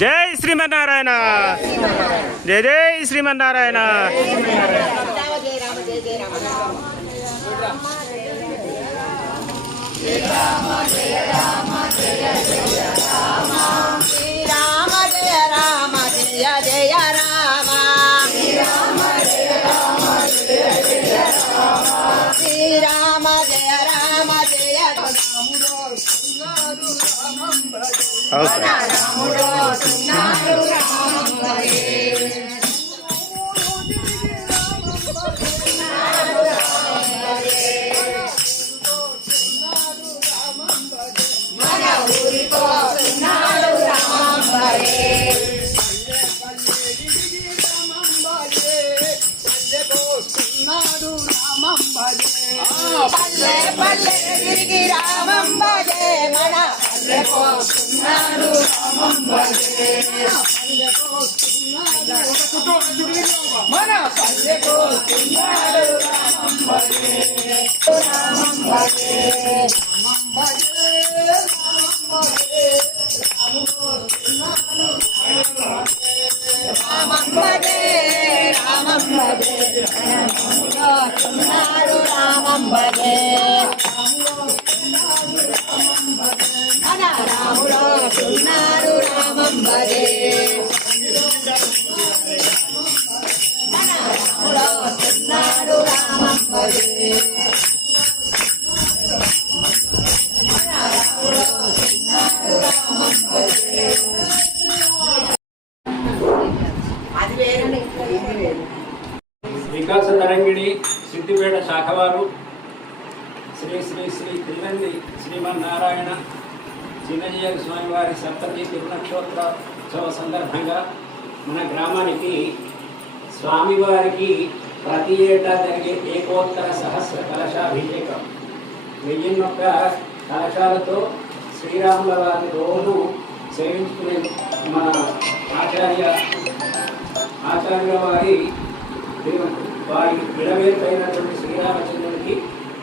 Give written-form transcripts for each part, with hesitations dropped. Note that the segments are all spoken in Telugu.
జై శ్రీమన్నారాయణ. జై జై శ్రీమన్నారాయణ. శ్రీరామ జయ రామ జయ జయ రామ. శ్రీరామ జయ రామ జయ జయ రామ. శ్రీరామ జయ రామ జయ జయ రామ. శ్రీరామ జయ రామ జయ రాముడో సున్నాడు రామం భజే. రాముడో సున్నాడు రామం భజే. పల్లె పల్లె తిరిగి రామం భజే. మన పల్లె పోస్తున్నాడు రామం భజే. మన పల్లె పోస్తున్నాడు రామం భజే. రామం భజే. రామం భజే. రామం భజే. రామం భజే. రామం భజే. రాముడు రామం భజే. మన రాముడు సున్నాడు రామం భజే. మన రాముడు సున్నాడు రామం భజే. మన రాముడు సున్నాడు రామం భజే. అది వేరే వికాస తరంగిణి సిద్దిపేట శాఖవారు శ్రీ శ్రీ శ్రీ తిరునంది శ్రీమన్నారాయణ చిన్నజీయ స్వామి వారి సప్తమి తిరునక్షోత్రోత్సవ సందర్భంగా మన గ్రామానికి స్వామివారికి ప్రతి ఏటా జరిగే ఏకోత్తర సహస్ర కలశాభిషేకం 1001 కలశాలతో శ్రీరాముల వారి రోజు సేవించుకునే మన ఆచార్యుల వారి విడవేర్పైనటువంటి శ్రీరామచంద్రుడికి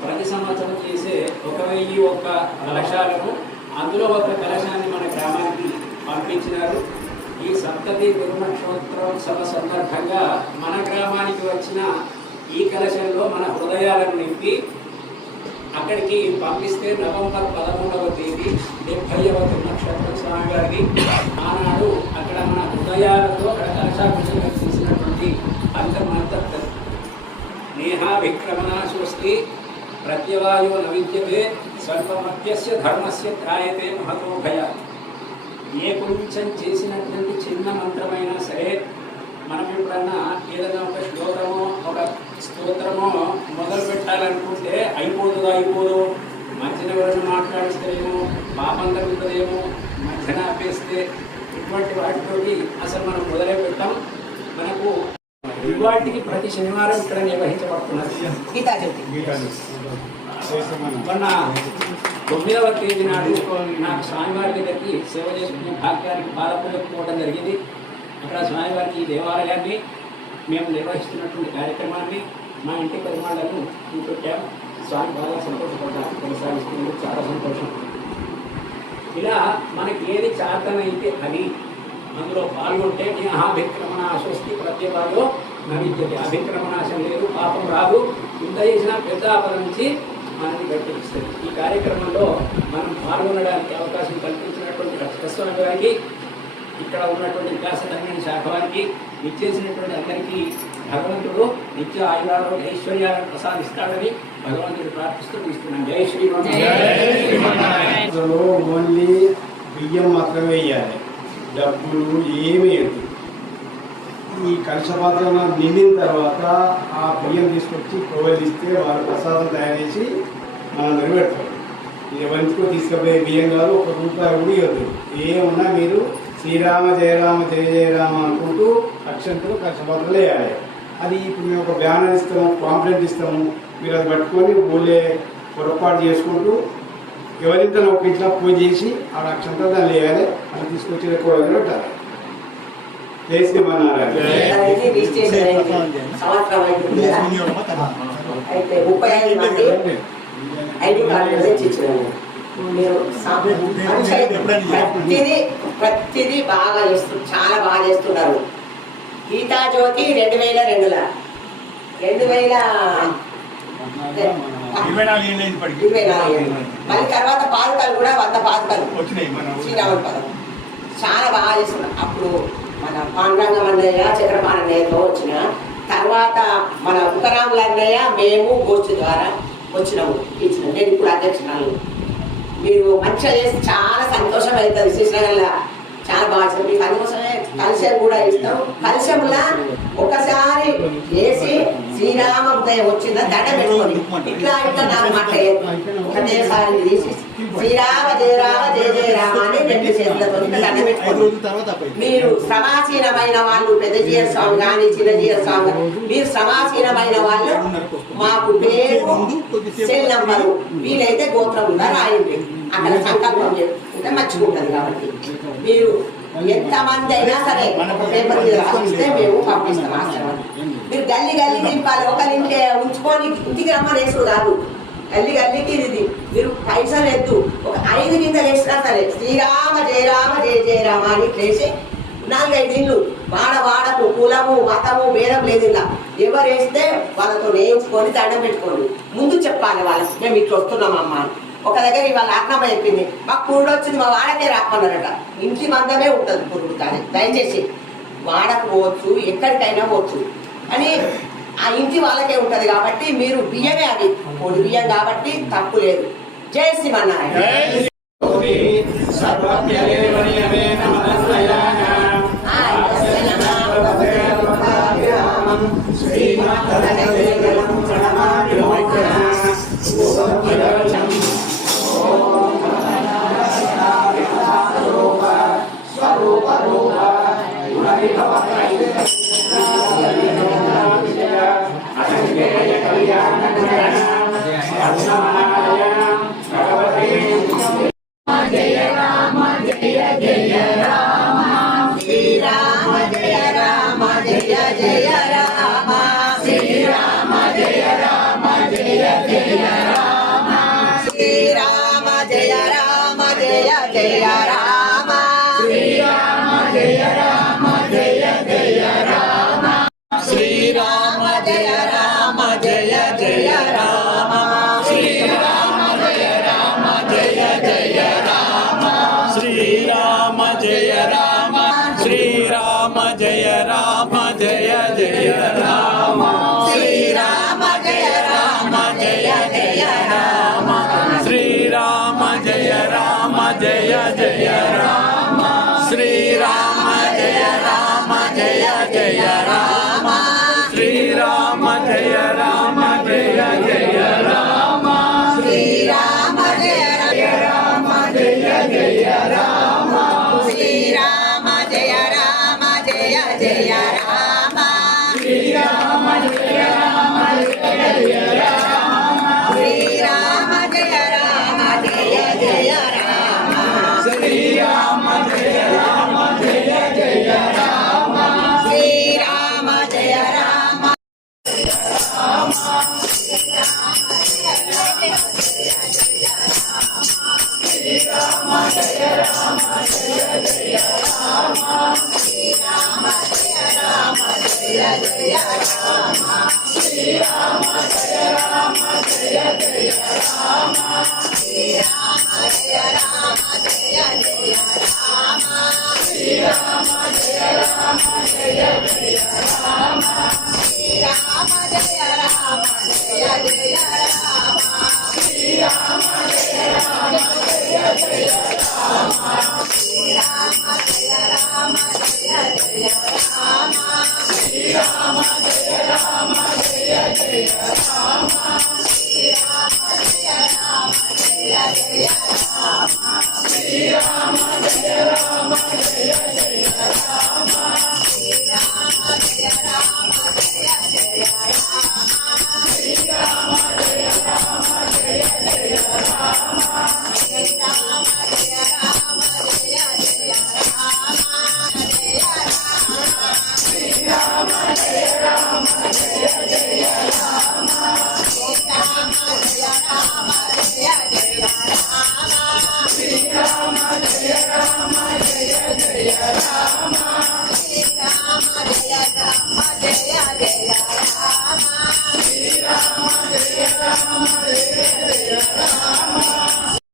ప్రతి సంవత్సరం చేసే 1001 కలశాలను అందులో ఒక కలశాన్ని మన గ్రామానికి పంపించినారు. ఈ సప్తతి తిరునక్షోత్రోత్సవ సందర్భంగా మన గ్రామానికి వచ్చిన ఈ కలశంలో మన హృదయాలను నింపి అక్కడికి పంపిస్తే నవంబర్ 13వ తేదీ 70వ తిరునక్షత్రం స్వామి గారికి ఆనాడు అక్కడ మన హృదయాలతో అక్కడ కలశాభిషేకం చేసినటువంటి అంతర్మాత నేహాభిక్రమణ స్వస్తి ప్రత్యవాయో న విద్యతే స్వల్పమత్యస్య ధర్మస్య త్రాయతే మహతో భయ. ఏ కొంచెం చేసినటువంటి చిన్న మంత్రమైనా సరే మనం ఎప్పుడన్నా ఏదైనా ఒక స్తోత్రమో మొదలు పెట్టాలనుకుంటే అయిపోదు మధ్యన ఎవరైనా మాట్లాడిస్తేమో పాపం తగ్గుతుందేమో మధ్యన ఆపేస్తే ఇటువంటి వాటితోటి అసలు మనం మొదలే పెట్టాం. మనకు ఇవాటికి ప్రతి శనివారం ఇక్కడ నిర్వహించబడుతున్నది మొన్న 9వ తేదీ నాడు నాకు స్వామివారి దగ్గరికి సేవ చేసుకునే భాగ్యానికి పాలపూజకపోవడం జరిగింది. అక్కడ స్వామివారికి ఈ దేవాలయాన్ని మేము నిర్వహిస్తున్నటువంటి కార్యక్రమాన్ని మా ఇంటి పరిమాణాలను చూపెట్టాం. స్వామి బాగా సంతోషపడ్డారు, కొనసాగిస్తున్నందుకు చాలా సంతోషం. ఇలా మనకి ఏది చాతనైతే అది అందులో పాల్గొంటే అభిక్రమణ స్వస్తి ప్రత్యేకాలో నవిద్యతే. అభిక్రమణాశం లేదు, పాపం రాదు. ఇంత చేసిన పెద్ద ఆపద నుంచి మనకి బయటపిస్తుంది. ఈ కార్యక్రమంలో మనం పాల్గొనడానికి అవకాశం కల్పించినటువంటి లక్ష్మస్వామి గారికి, ఇక్కడ ఉన్నటువంటి వికాస తరంగిణి శాఖ వారికి, ఇచ్చేసినటువంటి అందరికీ భగవంతుడు నిత్య ఆయురారోగ్య ఐశ్వర్యాలను ప్రసాదిస్తాడని భగవంతుడు ప్రార్థిస్తూ ఇస్తున్నాం. జై శ్రీరామ్. ఓన్లీ బియ్యం మాత్రమే వేయాలి, డబ్బులు ఏమి లేదు. ఈ కలశపాత్ర నిండిన తర్వాత ఆ బియ్యం తీసుకొచ్చి ప్రవేశిస్తే వాళ్ళు ప్రసాదం తయారు చేసి మనం నిలబెడతారు. ఎవరికో తీసుకుపోయే బియ్యం కాదు, ₹1 కూడా ఇవ్వద్దు. ఏమున్నా మీరు శ్రీరామ జయ రామ జయ జయ రామ అనుకుంటూ అక్షంతలు కలశపాత్రలు వేయాలి. అది ఇప్పుడు మేము ఒక బ్యానర్ ఇస్తాము, పాంప్లెట్ ఇస్తాము, మీరు అది పట్టుకొని ఊళ్ళే పొరపాటు చేసుకుంటూ ఎవరింత ఒక ఇంట్లో పూజ చేసి ఆ అక్షంతలు దాన్ని వేయాలి. అది తీసుకొచ్చి ఎక్కువ పెట్టాలి. అయితే 35 మంది ఐడి కార్డు తెచ్చిచ్చాము. మీరు ప్రతిదీ బాగా చేస్తున్నారు, చాలా బాగా చేస్తున్నారు. గీతా జ్యోతి 2002 మళ్ళీ తర్వాత పాదుకలు కూడా 100 పాదుకలు శ్రీరాముడి పదం చాలా బాగా చేస్తున్నారు. అప్పుడు మన పాండురంగం అన్నయ్య చక్రపాణ అన్నయ్యతో వచ్చిన తర్వాత మన ఉత్తరాములు అన్నయ్య మేము గోష్ఠి ద్వారా వచ్చినాము ఇచ్చినాము. నేను ఇప్పుడు అధ్యక్షురాలు. మీరు మంచిగా చేసి చాలా సంతోషం అవుతుంది. శ్రీశైలంలో చాలా బాగా చెప్పి అందుకోసమే కలశం కూడా ఇస్తాం. కలశంలా ఒకసారి వేసి శ్రీరామ ఉదయం వచ్చిందా దండ పెట్టుకొని ఇట్లా నాకు ఒకటేసారి తీసి శ్రీరామ జయ రామ జయ జయ రామ అని 2 చేతులతో దండ పెట్టుకోండి. మీరు శ్రమాసీనమైన వాళ్ళు పెద్దజీయ స్వామి కానీ చిన్నజీయ స్వామి మీరు శ్రమాసీనమైన వాళ్ళు మాకు పేరు సెల్ నంబరు వీలైతే గోత్రం ఉందా రాయండి. అక్కడ సంకల్పం చేసుకుంటే మంచిగా ఉంటుంది. కాబట్టి మీరు ఎంతమంది అయినా సరే పేపర్ మీద రాసిస్తే మేము పంపిస్తాం ఆశ్రమాన్ని. మీరు గల్లీ దింపాలి. ఒకరింటే ఉంచుకొని ఇంటికి రమ్మని వేసుడు కాదు. గల్లీకి ఇది మీరు పైసలు ఎద్దు. ఒక 5 గింజలు వేసినా సరే శ్రీరామ జయ రామ జయ జయ రామ అని వేసి 4-5 ఇళ్ళు వాడకు కులము మతము భేదం లేదు. ఇలా ఎవరు వేస్తే వాళ్ళతో వేయించుకొని దండం పెట్టుకోండి. ముందు చెప్పాలి వాళ్ళకి మేము ఇట్లా వస్తున్నామమ్మా అని. ఒక దగ్గర ఇవాళ ఆత్మ చెప్పింది మాకు పురుడు వచ్చింది మా వాడకే రాకున్నారట. ఇంటి మందమే ఉంటుంది పురుడు. కానీ దయచేసి వాడకు పోవచ్చు ఎక్కడికైనా పోవచ్చు అని ఆ ఇంటి వాళ్ళకే ఉంటది. కాబట్టి మీరు బియ్యమే అవి పొడి బియ్యం కాబట్టి తప్పు లేదు. జై శ్రీమన్నారాయణ. Rama జయ జయ రామ